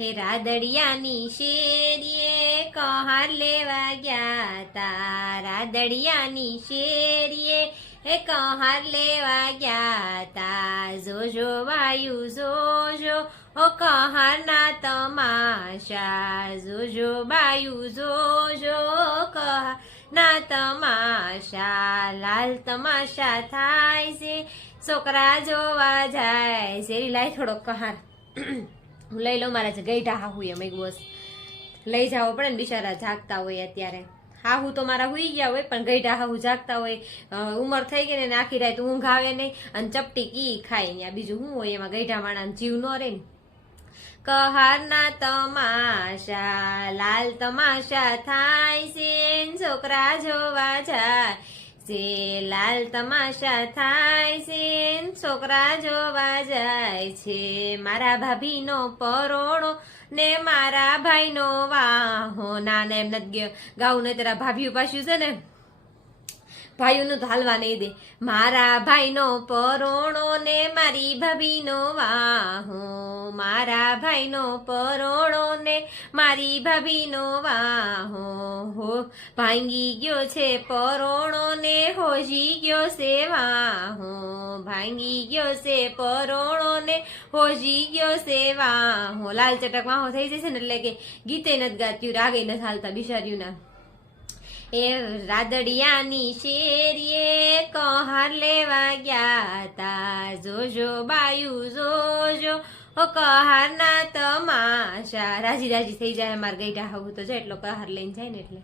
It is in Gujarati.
હે રાદડિયાની શેરીએ કહાર લેવા ગયા તા. રાદડિયાની શેરીએ હે કહાર લેવા ગયા તા. જોજો વાયુ જોજો ઓ કહારના તમાશા. જોજો બાયુ જોજો કહાર ના તમાશા. લાલ તમાશા થાય છે, છોકરા જોવા જાય છે. લાય થોડો કહાર. હું લઈ લઉં, મારા ગઈઢા હાહુ એમ એક બસ લઈ જાવો પડે ને બિચારા જાગતા હોય અત્યારે. હાહુ તો મારા હુઈ ગયા હોય, પણ ગઈઢા હાહુ જાગતા હોય. ઉંમર થઈ ગઈ ને આખી રાત ઊંઘ આવે નહીં અને ચપટી કી ખાય ને બીજું શું હોય એમાં ગઈઢા માણા જીવ ન રહે ને. કહારના તમાશા, લાલ તમાશા થાય છે છોકરા જોવા જાય. છે લાલ તમાશા થાય છે છોકરા જોવા જાય છે. મારા ભાભીનો પરોણો ને મારા ભાઈનો વાહો ના ને એમ નથી ગયો. ગાવું ને તારા ભાભી પાછું છે ને? ભાઈઓનું હાલવા નહીં દે. મારા ભાઈનો પરોણો ને મારી ભાભીનો વાહો. મારા ભાઈનો પરોણો ને મારી ભાભીનો વાહો. હો, ભાંગી ગયો છે પરોણો ને, હોજી ગયો છે વાહો. ભાંગી ગયો છે પરોણો ને, હોજી ગયો છે વાહો. લાલ ચટક વાહો થઈ જશે ને એટલે કે ગીતે નથી ગાત્યું, રાગે નથી હાલતા બિચાર્યું ના એ રાદડિયાની શેરીએ કહાર લેવા ગયા તા. જોજો બાયુ, જોજો. ઓ કહારના તમાશા. રાજી રાજી થઈ જાય માર ગઈઢા હવું તો જાય, એટલો કહાર લઈને જાય ને એટલે.